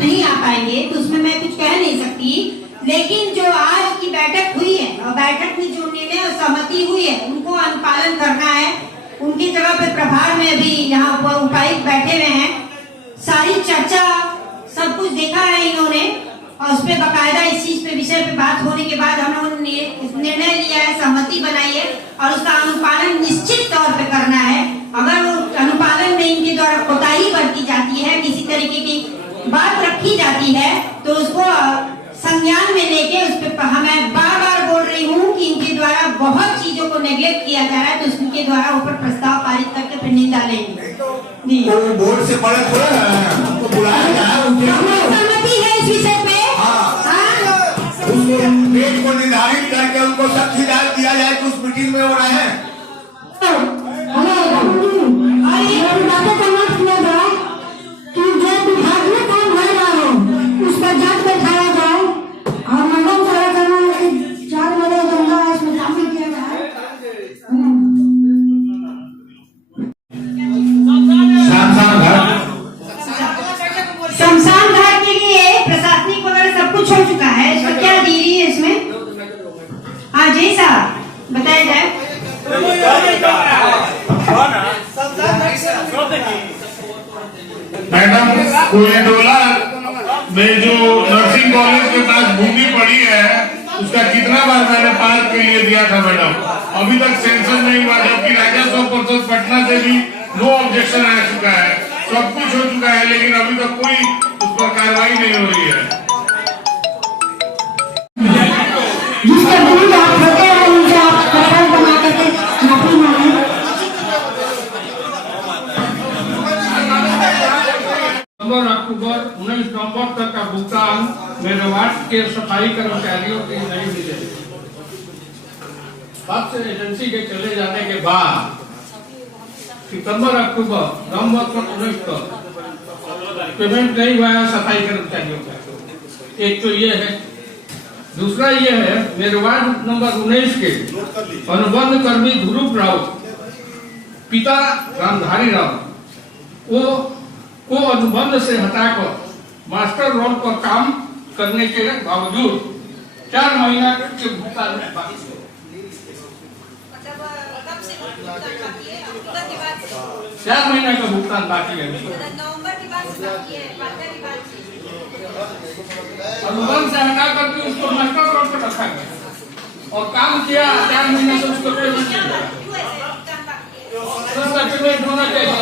नहीं आ पाएंगे तो उसमें मैं कुछ कह नहीं सकती, लेकिन जो आज की बैठक हुई है और बैठक में जो निर्णय और सहमति हुई है उनको अनुपालन करना है। उनकी जगह पे प्रभार में भी यहाँ उपायुक्त बैठे हुए हैं, सारी चर्चा सब कुछ देखा है इन्होंने और उस पर बाकायदा इस चीज पे विषय पे बात होने के बाद हम लोगों ने निर्णय लिया है, सहमति बनाई है और उसका अनुपालन निश्चित तौर पे करना है। अगर वो अनुपालन में इनके द्वारा कोताही बरती जाती है, किसी तरीके की बात रखी जाती है तो उसको संज्ञान में लेके उस पर मैं बार बार बोल रही हूँ कि इनके द्वारा बहुत चीजों को नेग्लेक्ट किया जा रहा है, तो उसके द्वारा ऊपर प्रस्ताव पारित करके फिर निंदा लेंगे। तो बोर्ड से पढ़े थोड़ा हमको बुलाया जाए, सहमति है इस विषय पे। उसको डेट को निर्धारित करके उनको सख्त हिदायत दिया जाए कि उस मीटिंग में वो रहे। बातों का नोट किया जाए कि जो विभाग में काम हो रहा हो उस पर जांच बैठाया जाए और मैडम सारा करना 4 बजे गंगा है इसमें शामिल किया जाए। शमशान घाट के लिए प्रशासनिक वगैरह सब कुछ हो चुका है, इसका क्या देरी है इसमें? हाँ जी साहब बताया जाए। मैडम कोयडोला में जो नर्सिंग कॉलेज के पास भूमि पड़ी है उसका कितना बार मैंने पार्क के लिए दिया था मैडम, अभी तक सेंशन नहीं हुआ, जबकि राजस्व परिषद पटना से भी नो ऑब्जेक्शन आ चुका है, सब कुछ हो चुका है, लेकिन अभी तक कोई उस पर कार्रवाई नहीं हो रही है। जिसके विरुद्ध आप होते हैं उनसे आप सरकार बना करके माफी मांगे। अक्टूबर 19 नवंबर तक का भुगतान मेरे वार्ड के सफाई कर्मचारियों की नहीं मिलेगी। पक्ष एजेंसी के चले जाने के बाद सितंबर अक्टूबर नवंबर 19 तक पेमेंट नहीं हुआ है सफाई कर्मचारियों का। एक तो ये है, दूसरा ये है मेरे वार्ड नंबर 19 के अनुबंध कर्मी ध्रुव राउत पिता रामधारी राउत को अनुबंध से हटाकर मास्टर रोल पर काम करने के बावजूद 4 महीना के भुगतान बाकी है। 4 महीना का भुगतान बाकी है। अनुबंध से हटा करके उसको मास्टर रोल पर रखा गया और काम किया 4 महीने से उसको पेमेंट होना चाहिए।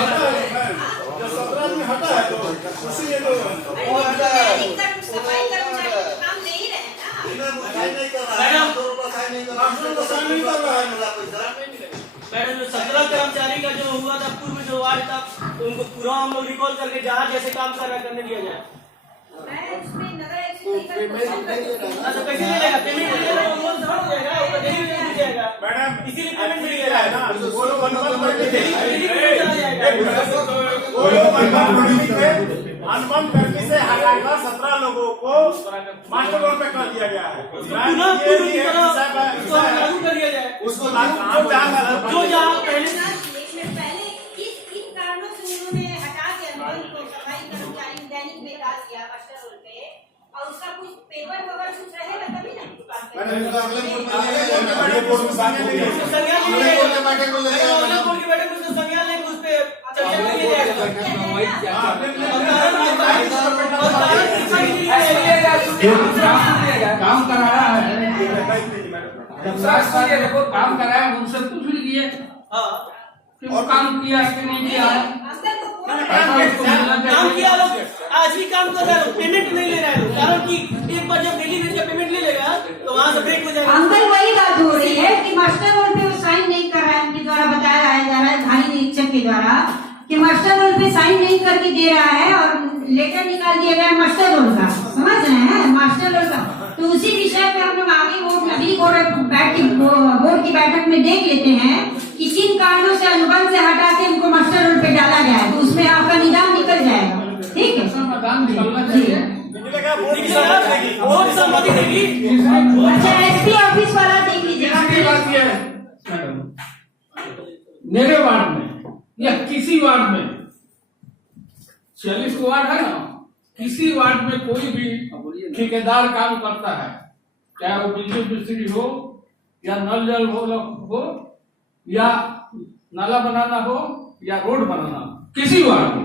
मैडम 17 कर्मचारी का जो हुआ था पूर्व जो वार्ड था तो उनको पूरा हम लोग रिकॉल करके जहाँ जैसे काम करने दिया जाए। अच्छा कैसे मिलेगा? पेमेंट मिलेगा तो वो समझ जाएगा, वो तो डेली पेमेंट जाएगा मैडम, इसीलिए पेमेंट मिल गया है ना। अनुबंध कर्मी से हटाकर 17 लोगों को मास्टर रोल पे कर दिया गया है। लागू कर दिया जाए उसको जो जहाँ पहले किन कारणों से उन्होंने हटा के अनुबंध को सफाई कर्मचारी दैनिक में डाल दिया मास्टर रोल पे और उसका कुछ पेपर वगैरह कुछ रहेगा तभी ना काम कराया है, काम कराया उनसे पूछ लीजिए कि वो काम किया कि नहीं किया है। काम किया लोग आज भी काम कर रहे हैं, पेमेंट नहीं ले रहे हैं, कारण कि एक बार जब डेली बेस का पेमेंट ले लेगा तो वहाँ से ब्रेक हो जाएगा। अंकल वही बात हो रही है कि मास्टर रोल पे वो साइन नहीं कर रहा है, उनके द्वारा बताया जा रहा है धारी निरीक्षक के द्वारा कि मास्टर रोल पे साइन नहीं करके दे रहा है और लेटर निकाल दिया गया मास्टर रोल का, समझ रहे हैं मास्टर रोल का। तो उसी विषय पे हम लोग आगे अगली बोर्ड की बैठक में देख लेते हैं कि किन कारणों से अनुबंध से हटा के उनको मास्टर रोल पे डाला गया है, तो उसमें आपका निदान निकल जाएगा। ठीक है, अच्छा एसपी ऑफिस वाला देख लीजिएगा। मेरे वार्ड में या किसी वार्ड में 46 वार्ड है ना, किसी वार्ड में कोई भी ठेकेदार काम करता है, चाहे वो बिजली मिस्त्री हो या नल जल हो या नाला बनाना हो या रोड बनाना, किसी वार्ड में,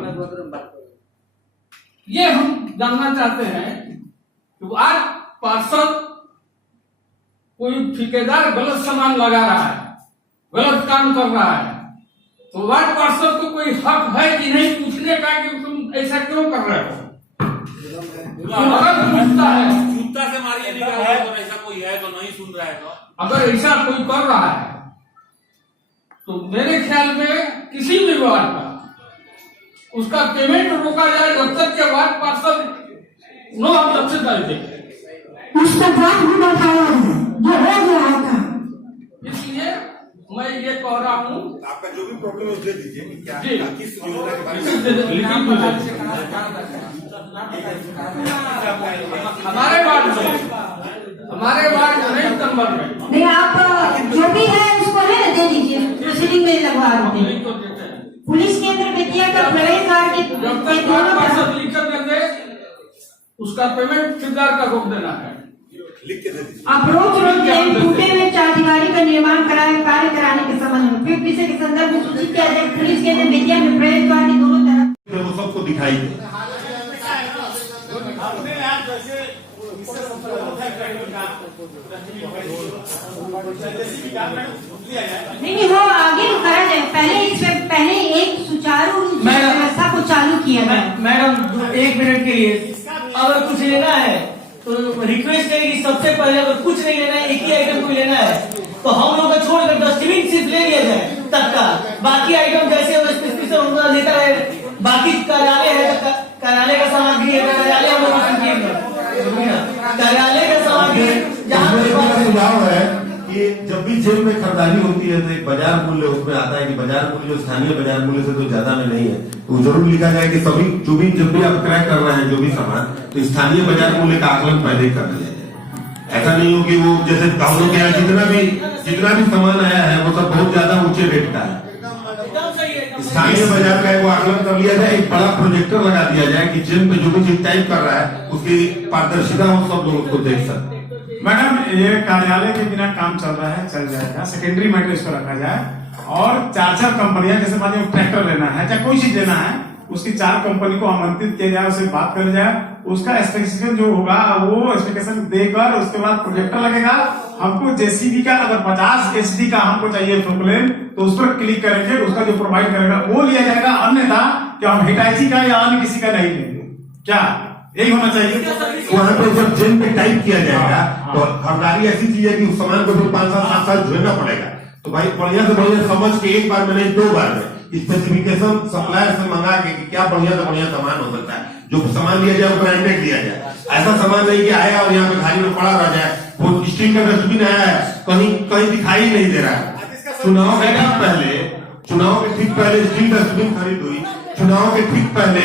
ये हम जानना चाहते हैं कि आज पार्षद कोई ठेकेदार गलत सामान लगा रहा है, गलत काम कर रहा है, तो वार्ड पार्षद को कोई हक है कि नहीं पूछने का कि तुम ऐसा क्यों कर रहे हो? अगर पूछता है, जूता से मारिए निकाल, अगर ऐसा कोई है तो नहीं सुन रहा है तो अगर ऐसा कोई कर रहा है तो मेरे ख्याल में किसी भी वार्ड का उसका पेमेंट रोका जाए जब तक के वार्ड पार्षद नो ऑब्जेक्शन डाल दे। उसका जांच भी बैठाया है, जो हो गया है काम। इसलिए मैं ये कह रहा हूँ, आपका जो भी प्रॉब्लम है दे दीजिए कि क्या जी, किस योजना के बारे में हमारे वार्ड में नंबर में नहीं, आप जो भी है उसको है ना दे दीजिए, प्रोसीडिंग में लगवा देते हैं। तो देते हैं। पुलिस केंद्र विद्या का प्रवेश द्वार के जब तक दोनों वार्ड तरफ पार्षद लिखकर दे दे, उसका पेमेंट ठेकेदार का रोक देना है। लिख के दे दीजिए। अप्रोच रोड लेन टूटे हुए 4 दीवारी का निर्माण कार्य कराने के संबंध में फिर विषय के संदर्भ में सूचित किया जाए। पुलिस केंद्र विद्या में प्रवेश द्वार के दोनों तरफ वो सबको दिखाई दे। अपने यहाँ जैसे इससे संपर्क लिया जाए। नहीं, वो आगे करा जाए, पहले एक सुचारू व्यवस्था को चालू किया जाए। मैडम 1 मिनट के लिए अगर कुछ लेना है तो रिक्वेस्ट है कि सबसे पहले अगर कुछ नहीं लेना है, एक ही आइटम कोई लेना है तो हम लोग का छोड़कर डस्टबिन सिर्फ ले लिया जाए तत्काल। बाकी आइटम जैसे स्पेसिफिक से उनका लेता है, बाकी कार्यालय है, कार्यालय का सामग्री है, कार्यालय हम लोग कार्यालय का सामग्री जहाँ सुझाव है कि जब भी जेल में खरीदारी होती है तो एक बाजार मूल्य उसमें आता है कि बाजार मूल्य जो स्थानीय बाजार मूल्य से तो ज्यादा में नहीं है, तो जरूर लिखा जाए कि सभी जब भी आप क्रय कर रहे हैं जो भी सामान, तो स्थानीय बाजार मूल्य का आकलन पहले कर लिया जाए। ऐसा नहीं हो कि वो जैसे हम लोग के यहाँ जितना भी सामान आया है वो सब बहुत ज्यादा ऊंचे रेट का है। स्थानीय बाजार का वो आकलन कर लिया जाए, एक बड़ा प्रोजेक्टर लगा दिया जाए कि जेल में जो भी चीज टाइप कर रहा है उसकी पारदर्शिता हो, सब लोग उसको देख सकते। मैडम ये कार्यालय के बिना काम चल रहा है, चल जाएगा, सेकेंडरी मैटर इसको रखा जाए और 4 कंपनियां, जैसे मान लो ट्रैक्टर लेना है चाहे कोई चीज लेना है, उसकी 4 कंपनी को आमंत्रित किया जाए, उससे बात कर जाए, उसका स्पेसिफिकेशन जो होगा वो स्पेसिफिकेशन देकर उसके बाद प्रोजेक्टर लगेगा। हमको जेसीबी का अगर 50 HD का हमको चाहिए प्रोक्लेम तो उस पर क्लिक करेंगे, उसका जो प्रोवाइड करेगा वो लिया जाएगा, अन्यथा कि हम हिटाची का या अन्य किसी का नहीं लेंगे। क्या यही होना चाहिए? वहाँ पे जब जेल में टाइप किया जाएगा तो खरीदारी ऐसी चीज है कि उस सामान को फिर 5 साल 7 साल झेलना पड़ेगा। तो भाई बढ़िया से बढ़िया समझ के एक बार में नहीं 2 बार में स्पेसिफिकेशन सप्लायर से मंगा के कि क्या बढ़िया से बढ़िया सामान हो सकता है, जो सामान लिया जाए वो ब्रांडेड लिया जाए। ऐसा सामान नहीं कि आया और यहाँ पे खाली में पड़ा रह जाए। वो स्टील का डस्टबिन आया है, कहीं दिखाई नहीं दे रहा है। चुनाव के ठीक पहले स्टील डस्टबिन खरीद हुई। चुनाव के ठीक पहले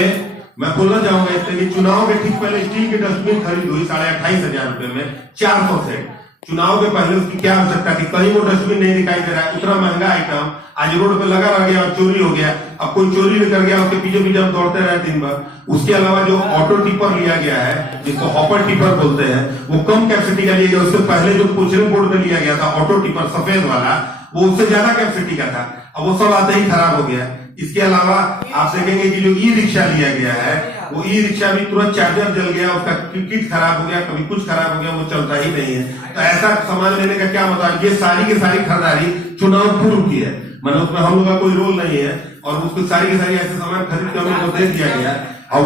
मैं बोलना चाहूंगा इससे कि चुनाव के ठीक पहले स्टील के डस्टबिन खरीद हुई 28,500 रुपए में 400 सेट। चुनाव के पहले उसकी क्या आवश्यकता थी? कहीं वो डस्टबिन नहीं दिखाई दे रहा है, उतना महंगा आइटम आज रोड पे लगा रह गया और चोरी हो गया। अब कोई चोरी भी कर गया, उसके पीछे पीछे हम दौड़ते रहे दिन भर। उसके अलावा जो ऑटो टिपर लिया गया है, जिसको हॉपर टिपर बोलते हैं, वो कम कैपेसिटी का लिया गया। उससे पहले जो पोचरिंग बोर्ड में लिया गया था ऑटो टिपर सफेद वाला, वो उससे ज्यादा कैपेसिटी का था। अब वो सब आते ही खराब हो गया। इसके अलावा आप देखेंगे कि जो ई रिक्शा लिया गया है, वो ई रिक्शा भी तुरंत चार्जर जल गया, उसका किट खराब हो गया, कभी कुछ खराब हो गया, वो चलता ही नहीं है। तो ऐसा सामान लेने का क्या मतलब? ये सारी की सारी खरीदारी चुनाव पूर्व की है, मतलब उसमें हम लोग का कोई रोल नहीं है। और उसको सारी की सारी ऐसे सामान खरीद के हम लोग को दे दिया गया और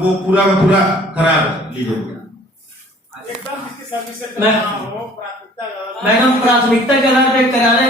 वो पूरा का पूरा खराब लीजिए। एकदम इसकी सर्विस मैडम प्राथमिकता के आधार पर कार्यालय